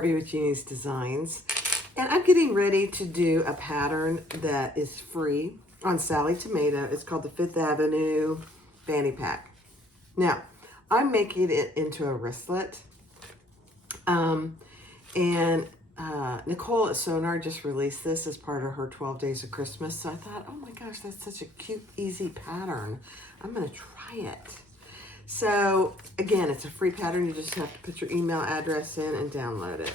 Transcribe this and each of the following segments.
Harvey with Jeannie's Designs, and I'm getting ready to do a pattern that is free on Sallie Tomato. It's called the Fifth Avenue Fanny Pack. Now, I'm making it into a wristlet, and Nicole at Sonar just released this as part of her 12 Days of Christmas, so I thought, oh my gosh, that's such a cute, easy pattern. I'm going to try it. So again, it's a free pattern. You just have to put your email address in and download it.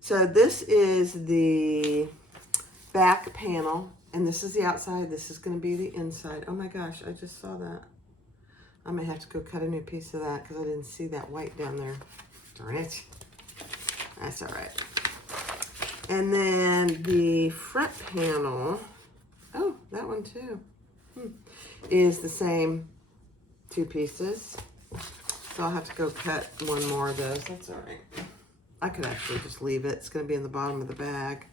So this is the back panel, and this is the outside. This is going to be the inside. Oh my gosh, I just saw that. I may have to go cut a new piece of that because I didn't see that white down there. Darn it. That's all right. And then the front panel, oh, that one too, is the same two pieces. So I'll have to go cut one more of those. That's all right. I could actually just leave it. It's going to be in the bottom of the bag,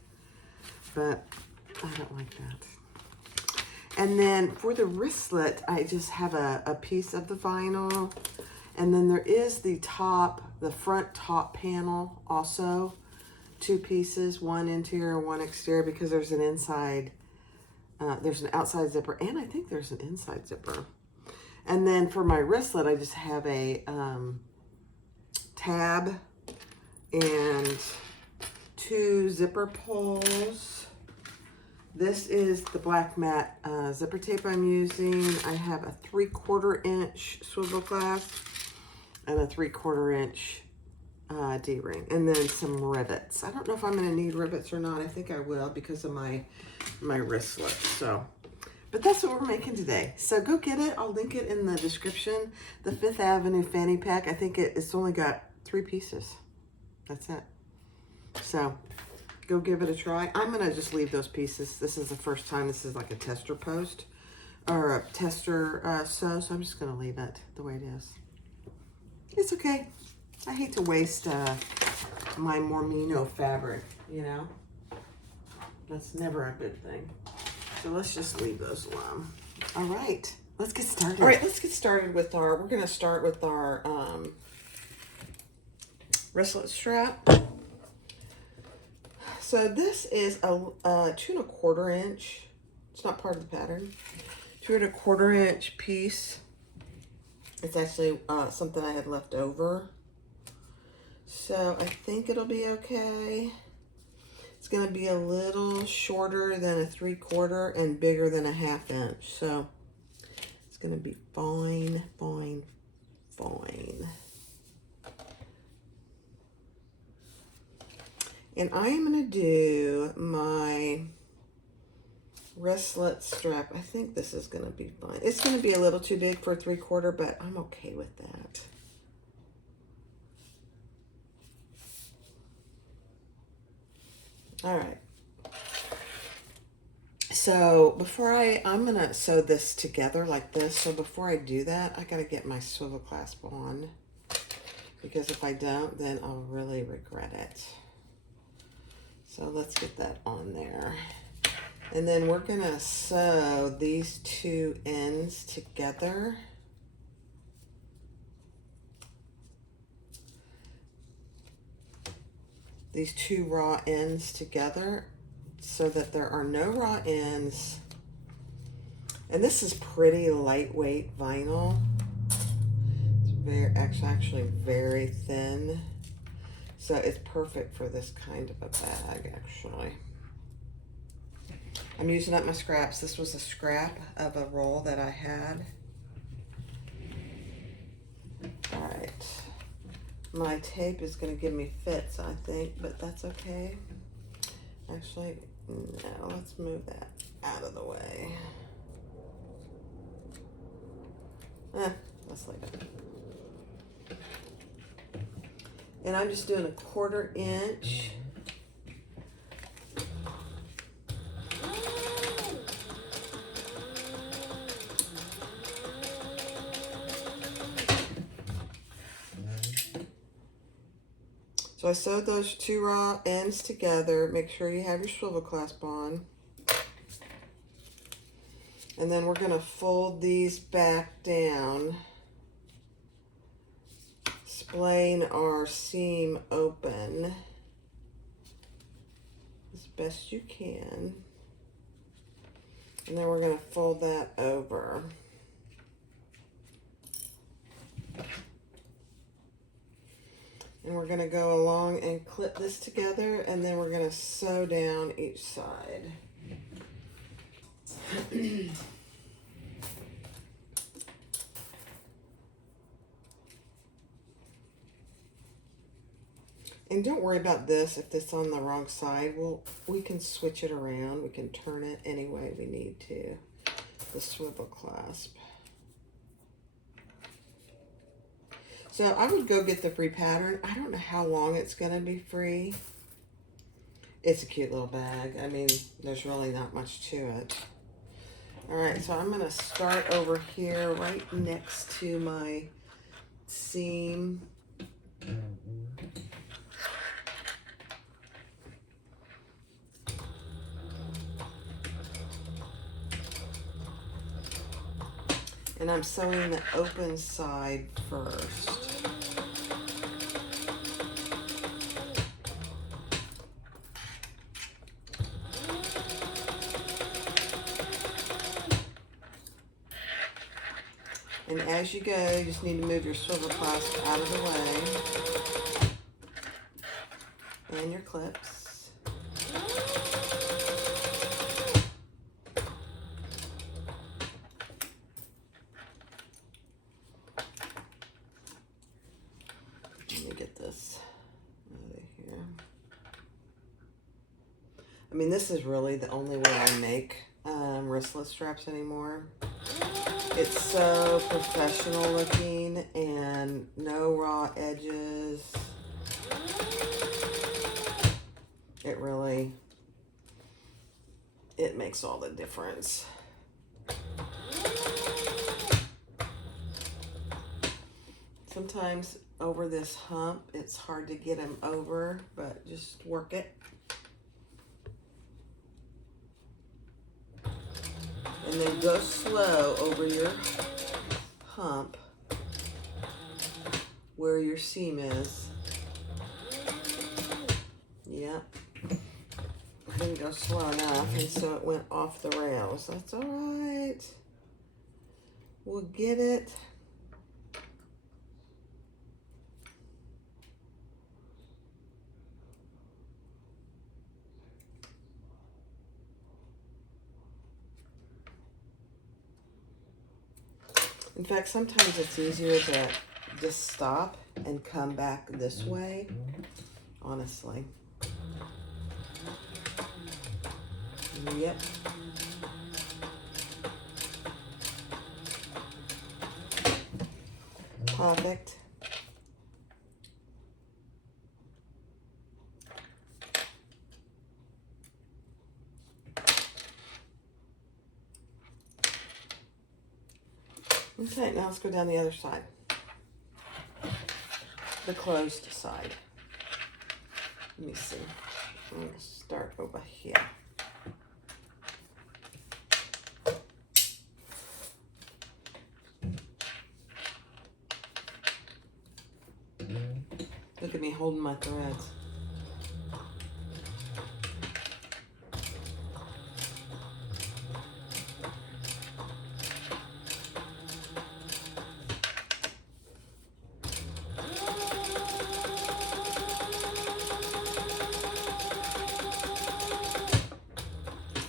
but I don't like that. And then for the wristlet, I just have a piece of the vinyl. And then there is the top, the front top panel also. Two pieces, one interior, one exterior, because there's an inside, there's an outside zipper, and I think there's an inside zipper. And then for my wristlet, I just have a tab and two zipper pulls. This is the black matte zipper tape I'm using. I have a 3/4 inch swivel clasp and a 3/4 inch D-ring, and then some rivets. I don't know if I'm going to need rivets or not. I think I will because of my wristlet. So, but that's what we're making today. So go get it. I'll link it in the description. The Fifth Avenue Fanny Pack. I think it's only got 3 pieces. That's it. So go give it a try. I'm going to just leave those pieces. This is the first time. This is like a tester post or a tester sew. So I'm just going to leave it the way it is. It's okay. I hate to waste my Mormino fabric, you know. That's never a good thing. So let's just leave those alone. All right, let's get started. All right, let's get started with our, we're going to start with our wristlet strap. So this is a 2¼ inch. It's not part of the pattern. 2¼ inch piece. It's actually something I had left over. So I think it'll be okay. It's going to be a little shorter than a 3/4 and bigger than a 1/2 inch. So it's going to be fine, fine, fine. And I am going to do my wristlet strap. I think this is going to be fine. It's going to be a little too big for a 3/4, but I'm okay with that. All right. So before I'm going to sew this together like this. So before I do that, I got to get my swivel clasp on, because if I don't, then I'll really regret it. So let's get that on there. And then we're going to sew these 2 ends together. These 2 raw ends together so that there are no raw ends. And this is pretty lightweight vinyl. It's actually very thin. So it's perfect for this kind of a bag, actually. I'm using up my scraps. This was a scrap of a roll that I had. All right. My tape is going to give me fits, I think, but that's okay. Actually, no, let's move that out of the way. Let's leave it. And I'm just doing a 1/4 inch. So I sewed those 2 raw ends together. Make sure you have your swivel clasp on. And then we're going to fold these back down, splaying our seam open. best you can. And then we're going to fold that over. And we're going to go along and clip this together, and then we're going to sew down each side. And don't worry about this if it's on the wrong side. We can switch it around. We can turn it any way we need to. The swivel clasp. So I would go get the free pattern. I don't know how long it's going to be free. It's a cute little bag. I mean, there's really not much to it. All right, so I'm going to start over here right next to my seam. And I'm sewing the open side first. And as you go, you just need to move your swivel clasp out of the way. And your clips. Let me get this out of here. I mean, this is really the only way I make wristlet straps anymore. It's so professional looking and no raw edges. It makes all the difference. Sometimes over this hump, it's hard to get them over, but just work it. And then go slow over your hump where your seam is. Yep. I didn't go slow enough, and so it went off the rails. That's all right. We'll get it. In fact, sometimes it's easier to just stop and come back this way, honestly. Yep. Perfect. Okay, now let's go down the other side. The closed side. Let me see. I'm going to start over here. Look at me holding my threads.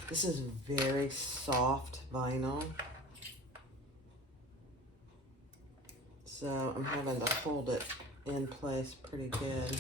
This is very soft vinyl. So I'm having to hold it in place pretty good.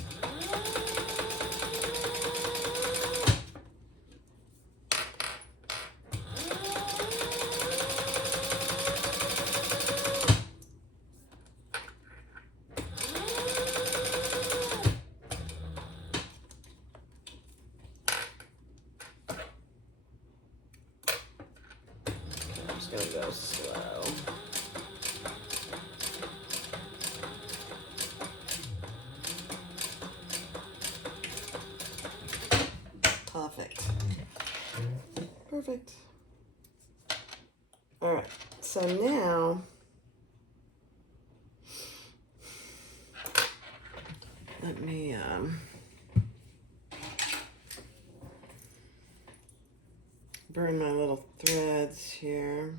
I'm just gonna go slow. Perfect. Perfect. All right, so now let me burn my little threads here.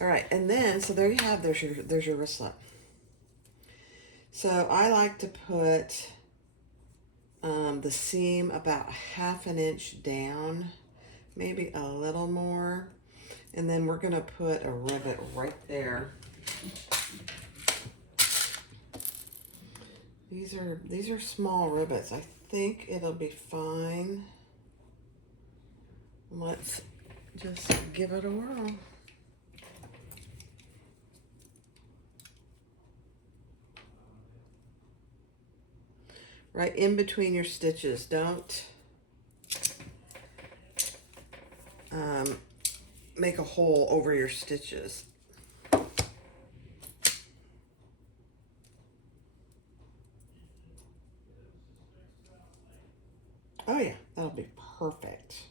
All right, and then, so there you have, there's your wristlet. So I like to put the seam about 1/2 inch down, maybe a little more. And then we're gonna put a rivet right there. These are small rivets. I think it'll be fine. Let's just give it a whirl. Right in between your stitches. Don't make a hole over your stitches. Oh yeah, that'll be perfect.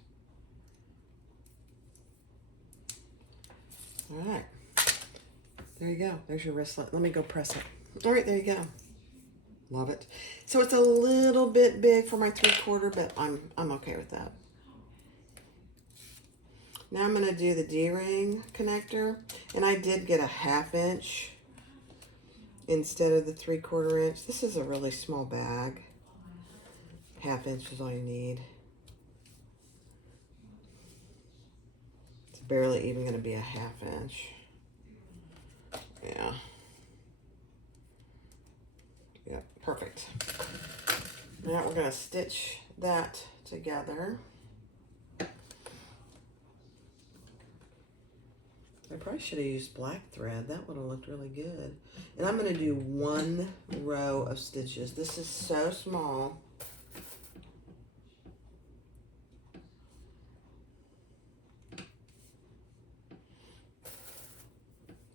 All right, there you go. There's your wristlet. Let me go press it. All right, there you go. Love it. So it's a little bit big for my 3/4, but I'm okay with that. Now I'm gonna do the D-ring connector, and I did get a 1/2 inch instead of the 3/4 inch. This is a really small bag. 1/2 inch is all you need. It's barely even gonna be a 1/2 inch. Yeah. Yep, perfect. Now we're gonna stitch that together. I probably should have used black thread. That would have looked really good. And I'm gonna do 1 row of stitches. This is so small.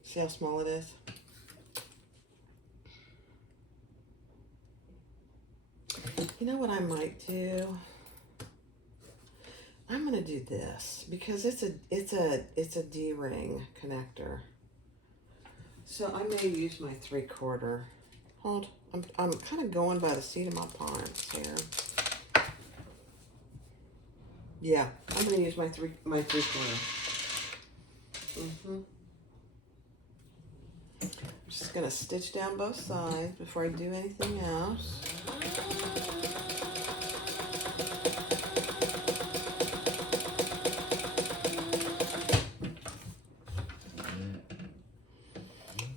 See how small it is? You know what I might do? I'm gonna do this because it's a D-ring connector. So I may use my 3/4. Hold, I'm kind of going by the seat of my pants here. Yeah, I'm gonna use my 3/4. I'm just gonna stitch down both sides before I do anything else.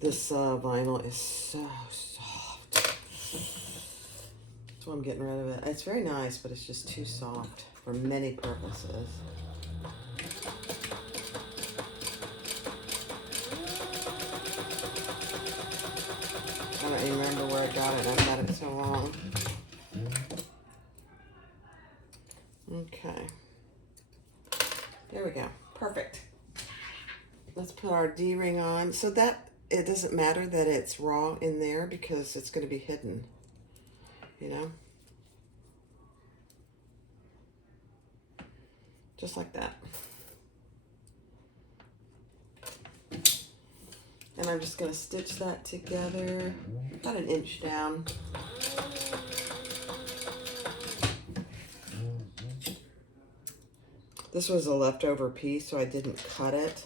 This vinyl is so soft. That's why I'm getting rid of it. It's very nice, but it's just too soft for many purposes. I don't even remember where I got it. I've had it so long. Okay. There we go. Perfect. Let's put our D-ring on. So that it doesn't matter that it's raw in there because it's going to be hidden, you know? Just like that. And I'm just going to stitch that together about 1 inch down. This was a leftover piece, so I didn't cut it.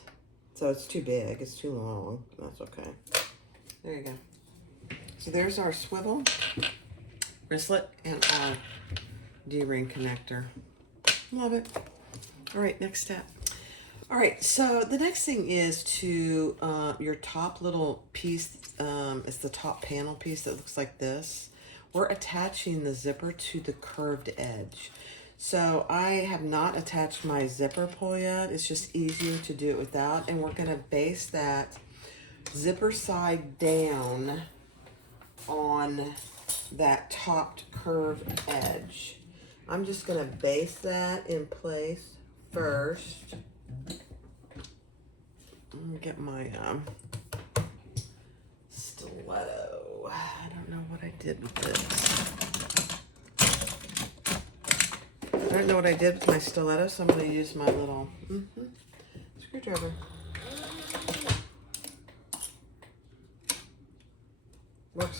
So it's too big, it's too long. That's okay. There you go. So there's our swivel wristlet and our D-ring connector. Love it. All right, next step. All right, so the next thing is to your top little piece, it's the top panel piece that looks like this. We're attaching the zipper to the curved edge. So I have not attached my zipper pull yet. It's just easier to do it without. And we're gonna base that zipper side down on that topped curved edge. I'm just gonna base that in place first. I'm gonna get my stiletto. I don't know what I did with this. I don't know what I did with my stiletto, so I'm going to use my little screwdriver.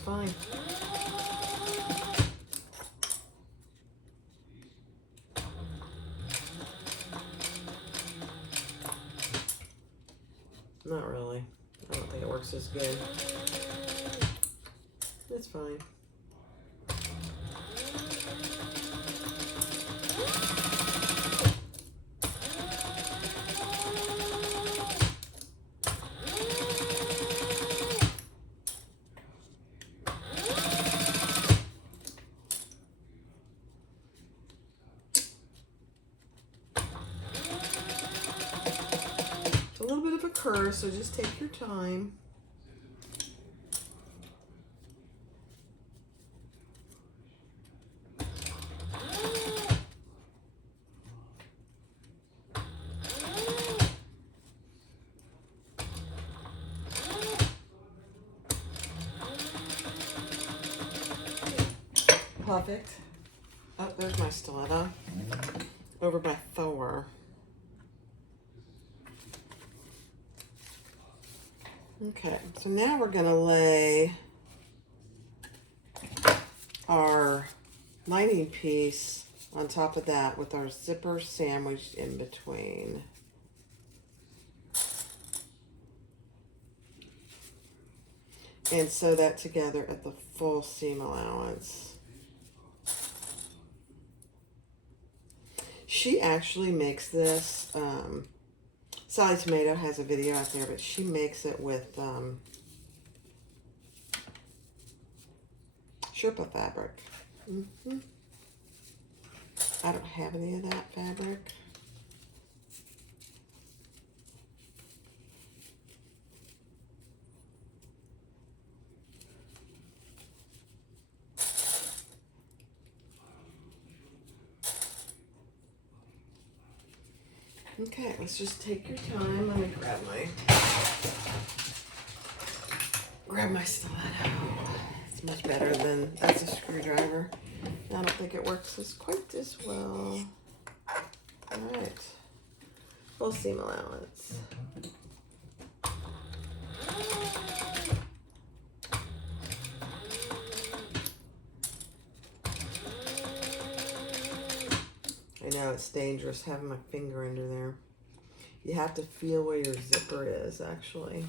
works fine. Not really. I don't think it works as good. It's fine. It's a little bit of a curve, so just take your time. Perfect. Oh, there's my stiletto. Over by Thor. Okay, so now we're gonna lay our lining piece on top of that with our zipper sandwiched in between. And sew that together at the full seam allowance. She actually makes this, Sallie Tomato has a video out there, but she makes it with Sherpa fabric. I don't have any of that fabric. Okay, let's just take your time. Let me grab my stiletto. It's much better than, that's a screwdriver. I don't think it works quite as well. All right, full seam allowance. I know it's dangerous having my finger under there. You have to feel where your zipper is, actually.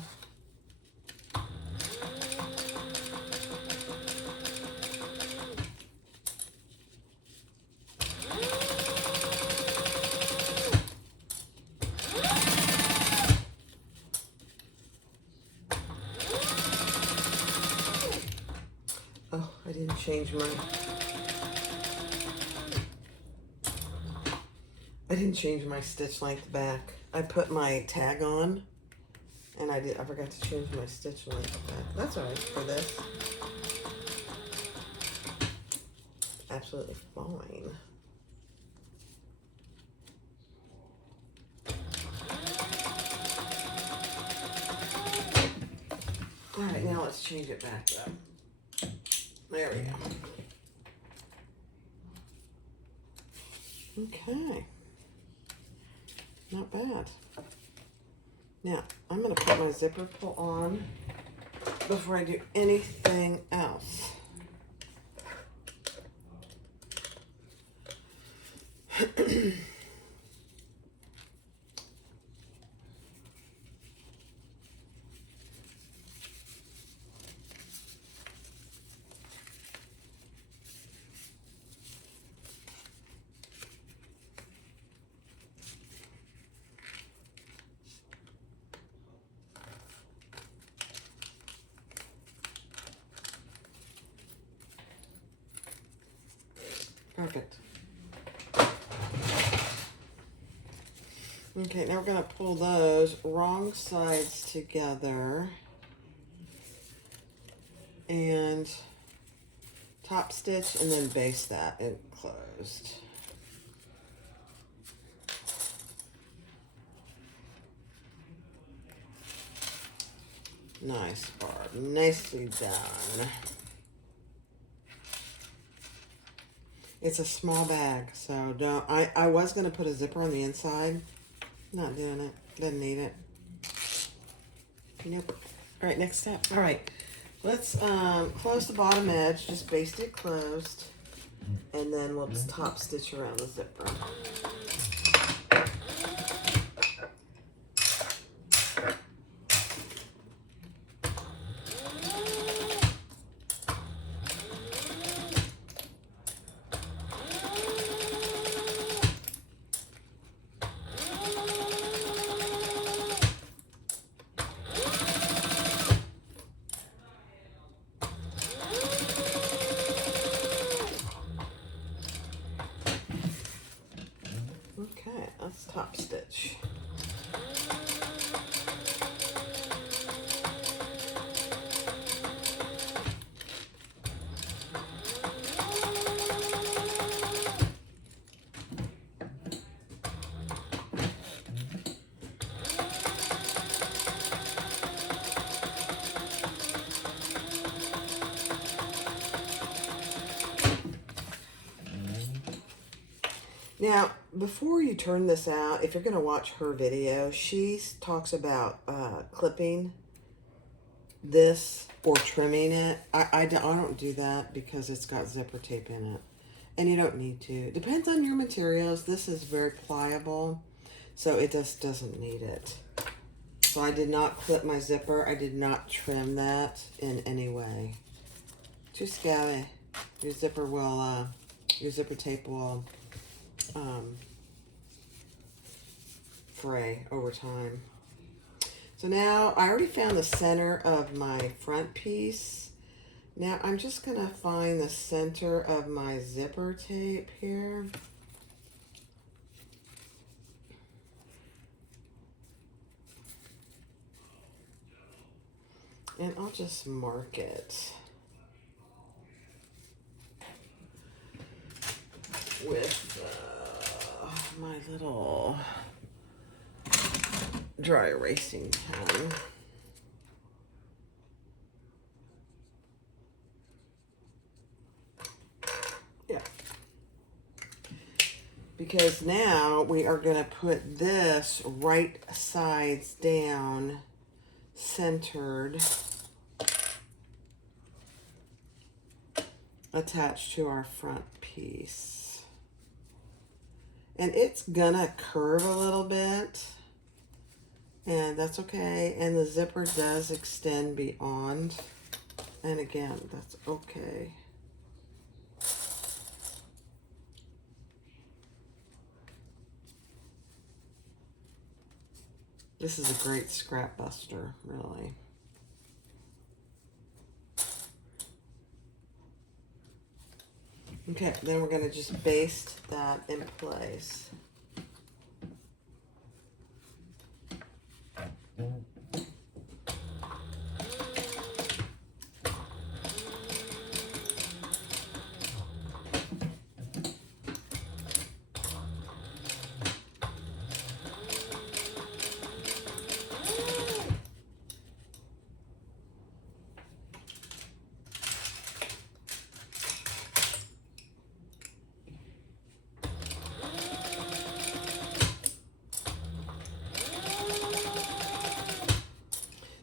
Oh, I didn't change my stitch length back. I put my tag on, and I forgot to change my stitch length back. That's all right for this. Absolutely fine. All right, now let's change it back up. There we go. Okay. Not bad. Now, I'm going to put my zipper pull on before I do anything else. Perfect. Okay, now we're going to pull those wrong sides together and top stitch and then baste that in closed. Nice, Barb. Nicely done. It's a small bag, so don't. I was going to put a zipper on the inside. Not doing it. Didn't need it. Nope. All right, next step. All right. Let's close the bottom edge, just baste it closed, and then we'll just top stitch around the zipper. Okay, let's top stitch. Now, before you turn this out, if you're going to watch her video, she talks about clipping this or trimming it. I don't do that because it's got zipper tape in it. And you don't need to. Depends on your materials. This is very pliable, so it just doesn't need it. So I did not clip my zipper. I did not trim that in any way. Too scabby. Your zipper will, your zipper tape will fray over time. So now I already found the center of my front piece. Now I'm just gonna find the center of my zipper tape here. And I'll just mark it with my little dry erasing pen. Yeah. Because now we are going to put this right sides down, centered, attached to our front piece. And it's gonna curve a little bit, and that's okay. And the zipper does extend beyond, and again, that's okay. This is a great scrap buster, really. Okay, then we're going to just baste that in place.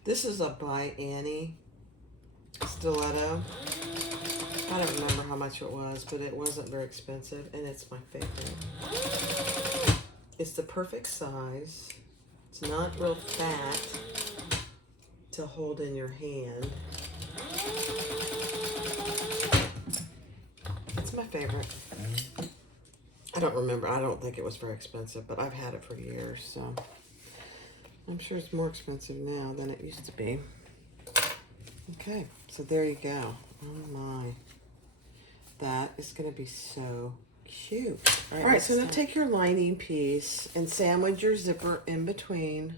This is a by Annie stiletto. I don't remember how much it was, but it wasn't very expensive, and it's my favorite. It's the perfect size. It's not real fat to hold in your hand. It's my favorite. I don't remember. I don't think it was very expensive, but I've had it for years, so I'm sure it's more expensive now than it used to be. Okay, so there you go. Oh my. That is going to be so cute. All right, so now take your lining piece and sandwich your zipper in between.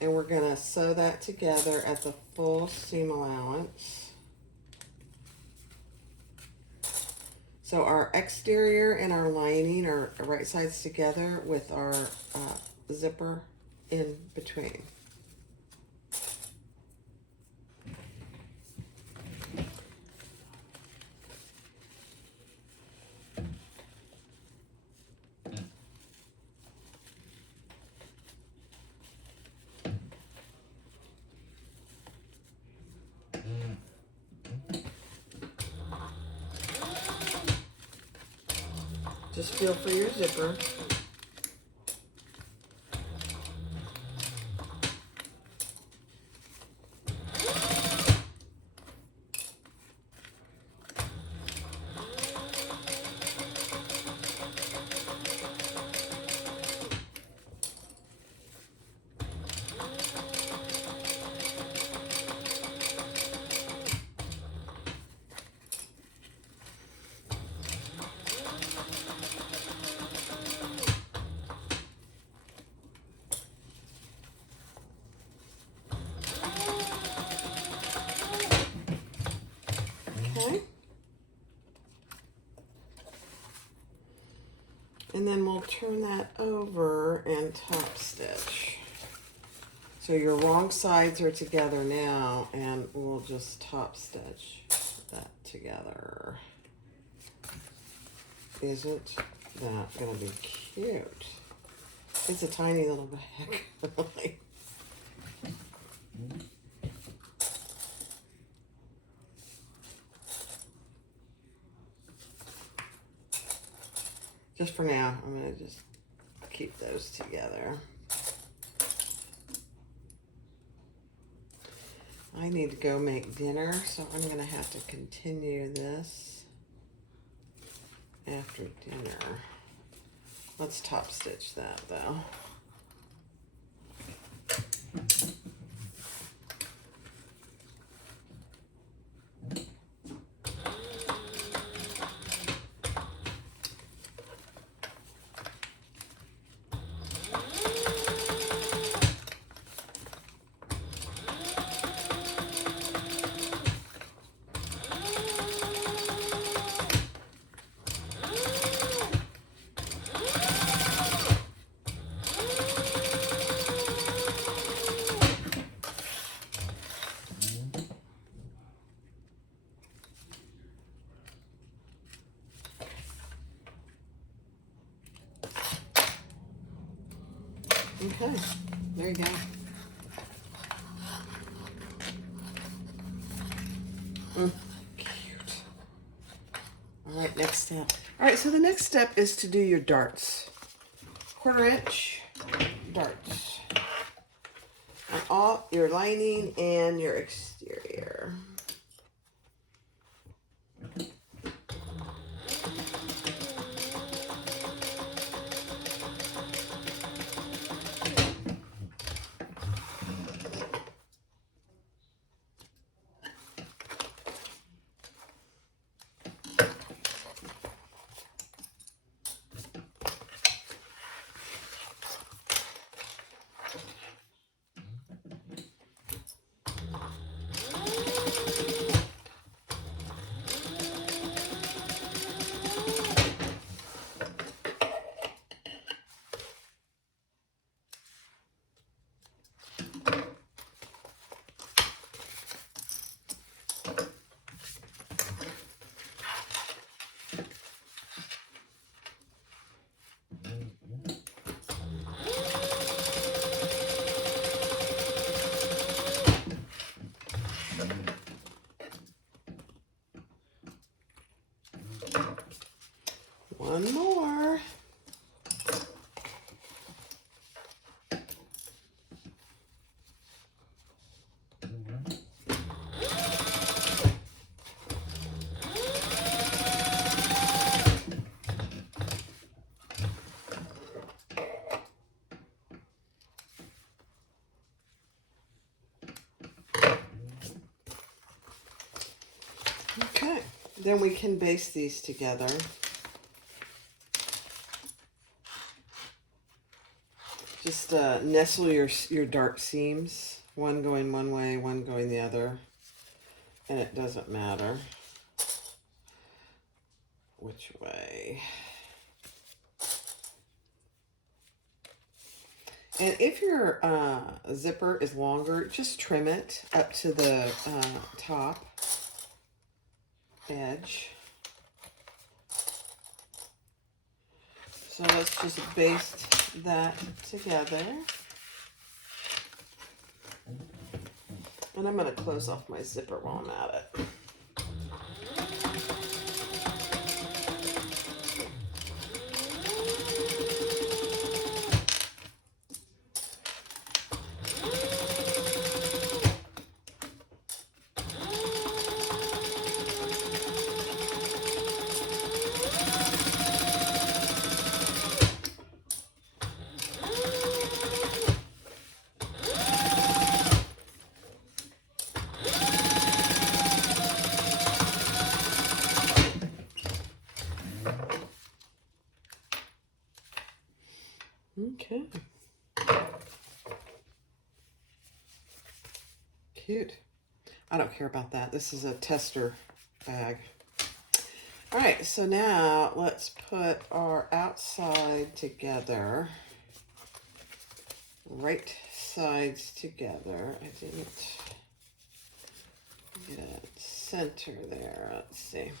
And we're going to sew that together at the full seam allowance. So our exterior and our lining are right sides together with our zipper in between. Just feel for your zipper. Okay. And then we'll turn that over and top stitch. So your wrong sides are together now, and we'll just top stitch that together. Isn't that gonna be cute? It's a tiny little bag, really. Just for now, I'm gonna just keep those together. I need to go make dinner, so I'm gonna have to continue this after dinner. Let's top stitch that though. Okay, there you go. Cute. All right, next step. All right, so the next step is to do your darts. 1/4 inch darts on all your lining and your exterior. One more. Okay, then we can baste these together. Just nestle your dart seams, one going one way, one going the other, and it doesn't matter which way. And if your zipper is longer, just trim it up to the top edge. So let's just baste that together. And I'm going to close off my zipper while I'm at it. Okay. Cute. I don't care about that. This is a tester bag. All right, so now let's put our outside together. Right sides together. I didn't get center there. Let's see.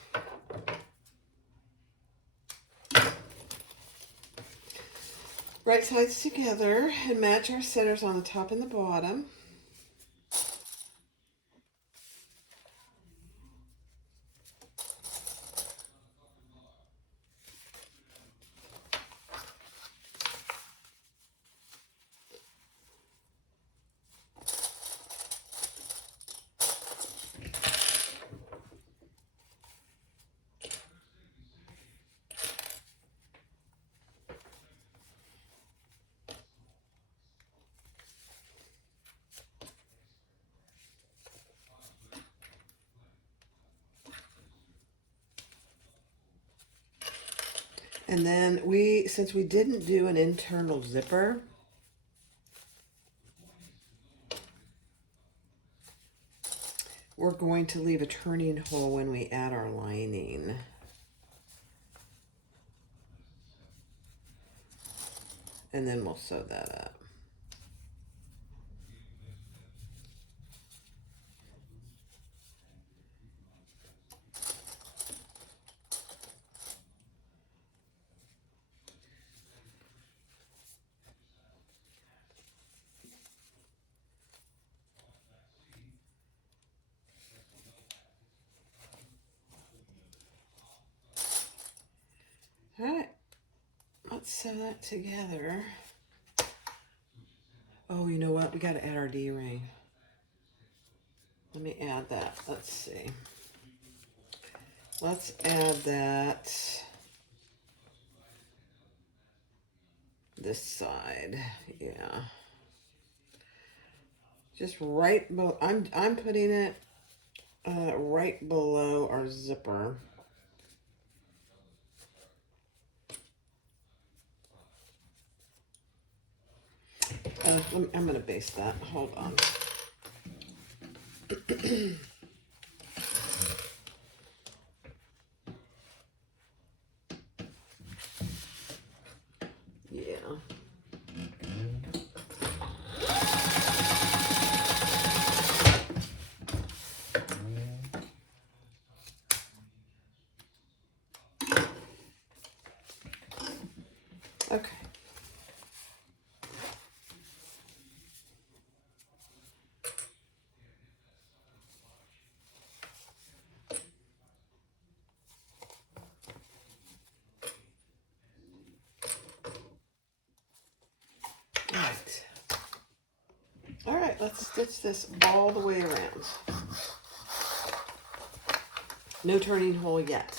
Right sides together and match our centers on the top and the bottom. And then since we didn't do an internal zipper, we're going to leave a turning hole when we add our lining. And then we'll sew that up. All right, let's sew that together. Oh, you know what? We got to add our D-ring. Let me add that. Let's see. Let's add that this side. Yeah. Just right below. I'm putting it right below our zipper. I'm going to base that. Hold on. Yeah. Okay. All right, let's stitch this all the way around. No turning hole yet.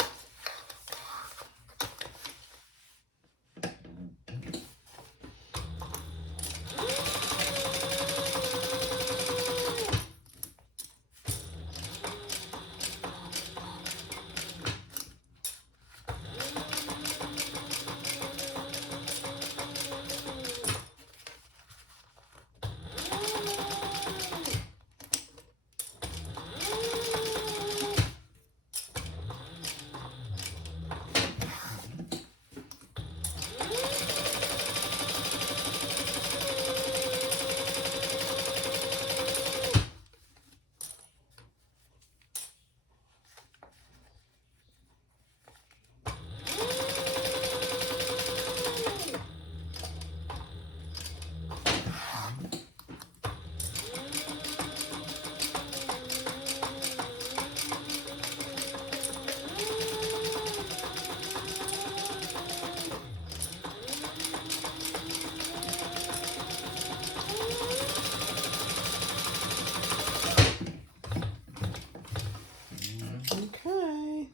Okay,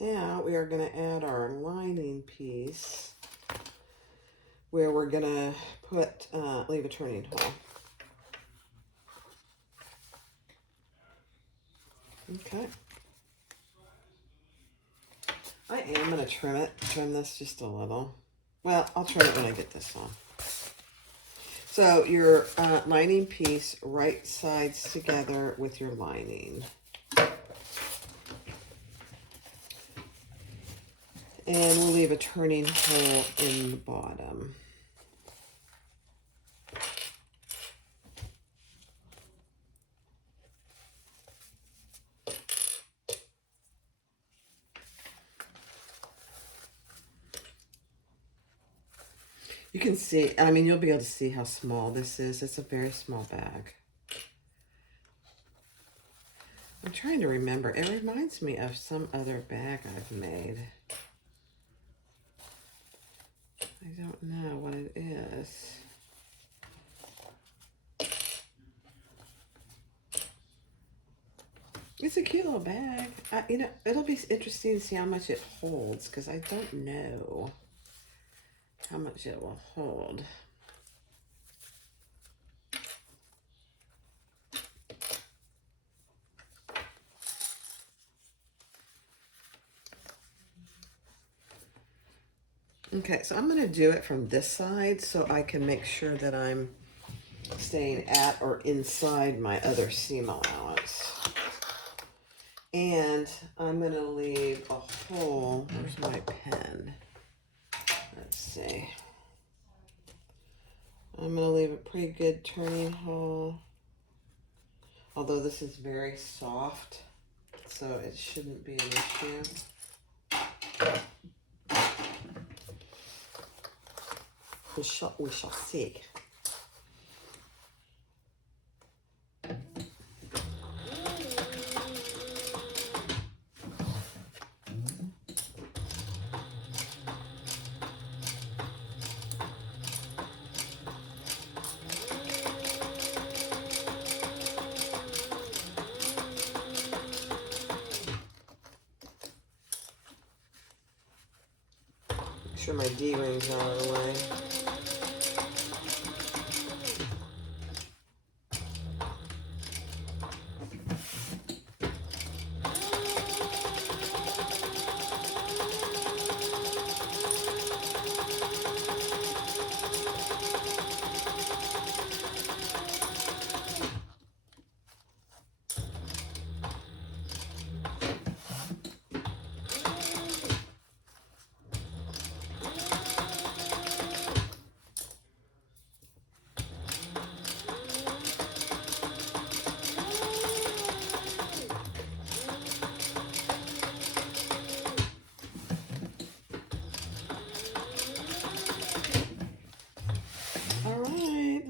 now we are going to add our lining piece where we're going to put, leave a turning hole. Okay. I am going to trim this just a little. Well, I'll trim it when I get this on. So your lining piece right sides together with your lining. And we'll leave a turning hole in the bottom. You can see, I mean, you'll be able to see how small this is. It's a very small bag. I'm trying to remember. It reminds me of some other bag I've made. I don't know what it is. It's a cute little bag. You know, it'll be interesting to see how much it holds because I don't know how much it will hold. Okay, so I'm going to do it from this side so I can make sure that I'm staying at or inside my other seam allowance. And I'm going to leave a hole. Where's my pen? Let's see. I'm going to leave a pretty good turning hole. Although this is very soft, so it shouldn't be an issue. We shall see. Make sure my D-rings are out of the way.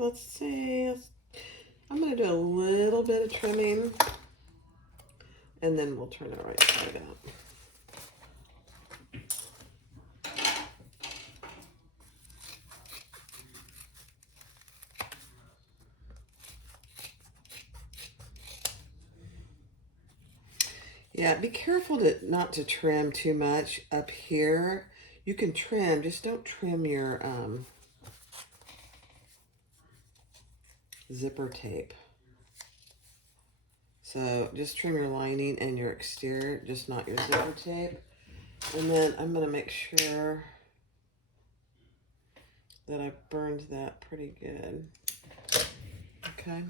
Let's see. I'm going to do a little bit of trimming and then we'll turn it right side out. Yeah, be careful not to trim too much up here. You can trim, just don't trim your zipper tape. So just trim your lining and your exterior, just not your zipper tape. And then I'm going to make sure that I've burned that pretty good. Okay.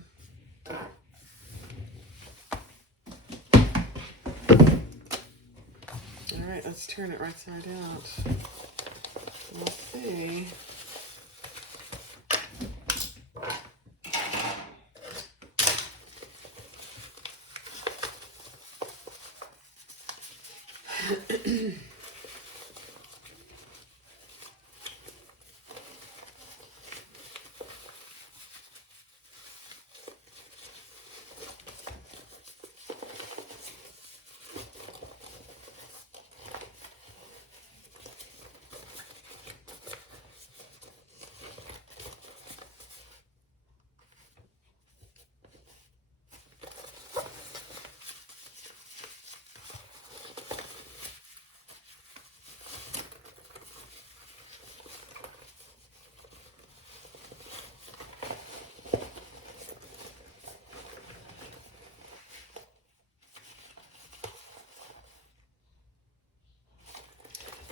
All right, let's turn it right side out. Let's see.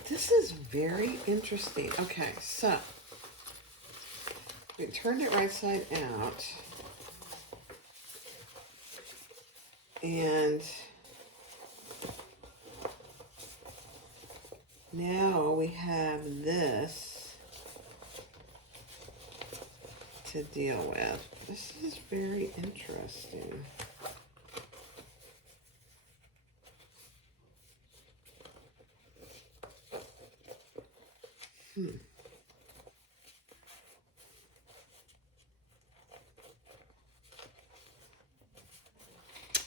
This is very interesting. Okay, so We turned it right side out. And now we have this to deal with. This is very interesting.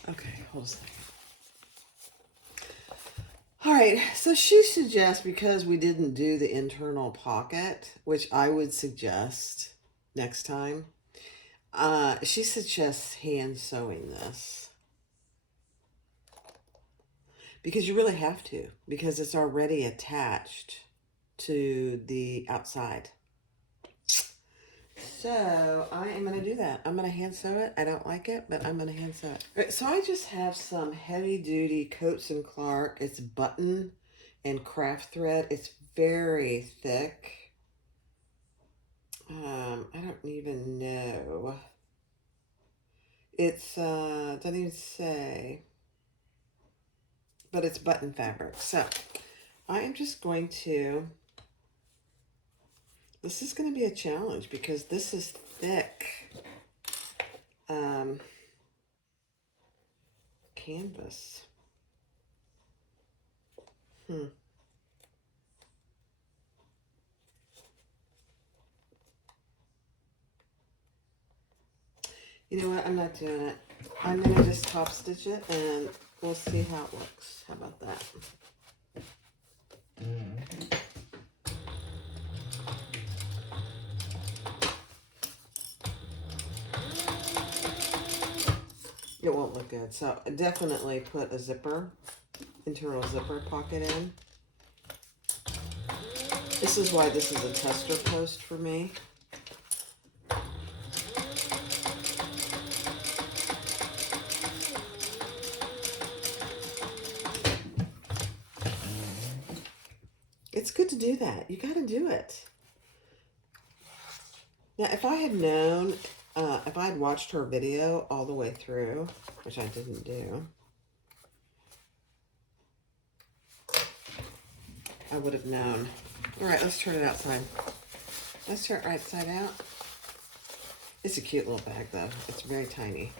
Okay, hold a second. All right, so she suggests, because we didn't do the internal pocket, which I would suggest next time, she suggests hand sewing this. Because you really have to, because it's already attached to the outside. So I am going to do that. I'm going to hand sew it. I don't like it, but I'm going to hand sew it. All right, so I just have some heavy duty Coats and Clark. It's button and craft thread. It's very thick. I don't even know. It's doesn't even say, but it's button fabric. So I am just going to. This is going to be a challenge because this is thick canvas. You know what? I'm not doing it. I'm going to just top stitch it and we'll see how it looks. How about that? It won't look good. So definitely put a zipper, internal zipper pocket in. This is why this is a tester post for me. It's good to do that. You got to do it. Now, if I had known, if I had watched her video all the way through, which I didn't do, I would have known. All right, let's turn it outside. Let's turn it right side out. It's a cute little bag, though. It's very tiny.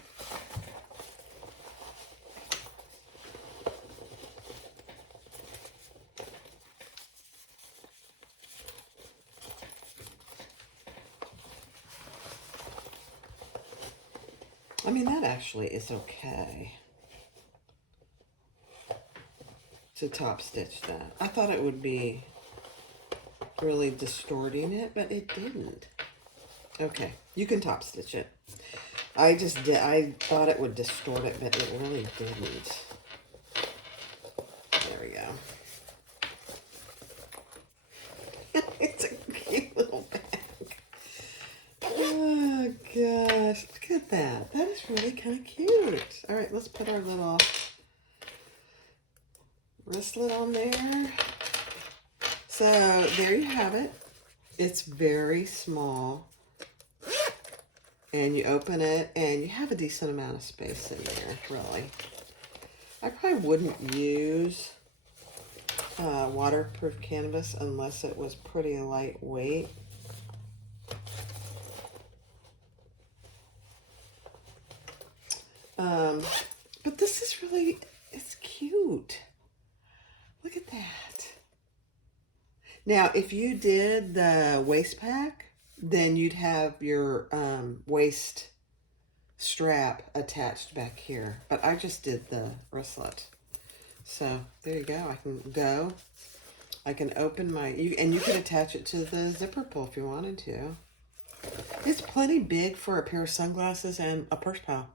I mean, that actually is okay to top stitch that. I thought it would be really distorting it, but it didn't. Okay, you can top stitch it. I thought it would distort it, but it really didn't. There we go. It's a cute little bag. Oh gosh, look at that. That is really kind of cute. All right, let's put our little wristlet on there. So there you have it. It's very small. And you open it and you have a decent amount of space in there, really. I probably wouldn't use waterproof canvas unless it was pretty lightweight. But this is really, it's cute. Look at that. Now, if you did the waist pack, then you'd have your waist strap attached back here. But I just did the wristlet. So there you go. I can open my, and you can attach it to the zipper pull if you wanted to. It's plenty big for a pair of sunglasses and a purse pal.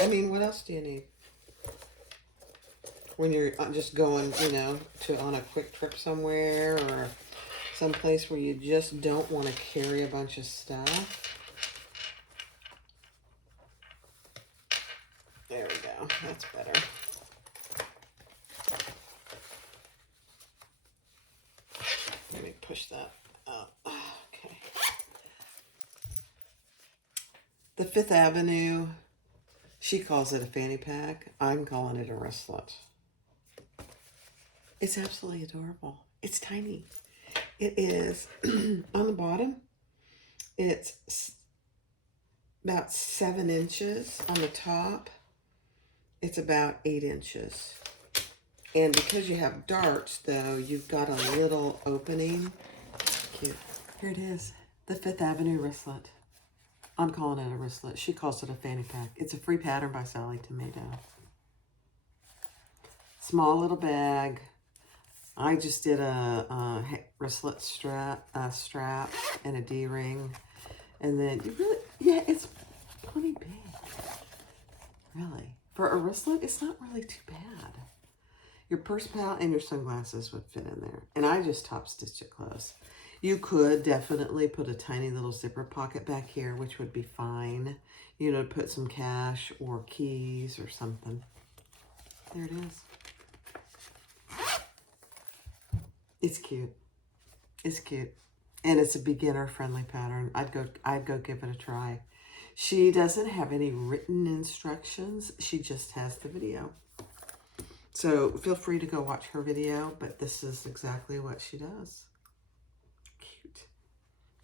I mean, what else do you need? When you're just going, you know, on a quick trip somewhere or someplace where you just don't want to carry a bunch of stuff. There we go. That's better. Let me push that up. The Fifth Avenue, she calls it a fanny pack. I'm calling it a wristlet. It's absolutely adorable. It's tiny. It is, on the bottom, it's about 7 inches. On the top, it's about 8 inches. And because you have darts, though, you've got a little opening. Cute. Here it is, the Fifth Avenue wristlet. I'm calling it a wristlet. She calls it a fanny pack. It's a free pattern by Sallie Tomato. Small little bag. I just did a wristlet strap and a D-ring. And then you really, yeah, it's plenty big. Really. For a wristlet, it's not really too bad. Your purse pouch and your sunglasses would fit in there. And I just top stitched it close. You could definitely put a tiny little zipper pocket back here, which would be fine. You know, put some cash or keys or something. There it is. It's cute. It's cute. And it's a beginner-friendly pattern. I'd go give it a try. She doesn't have any written instructions. She just has the video. So feel free to go watch her video, but this is exactly what she does. Cute.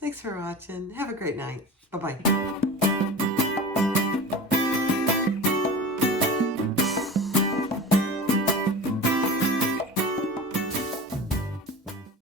Thanks for watching. Have a great night. Bye-bye.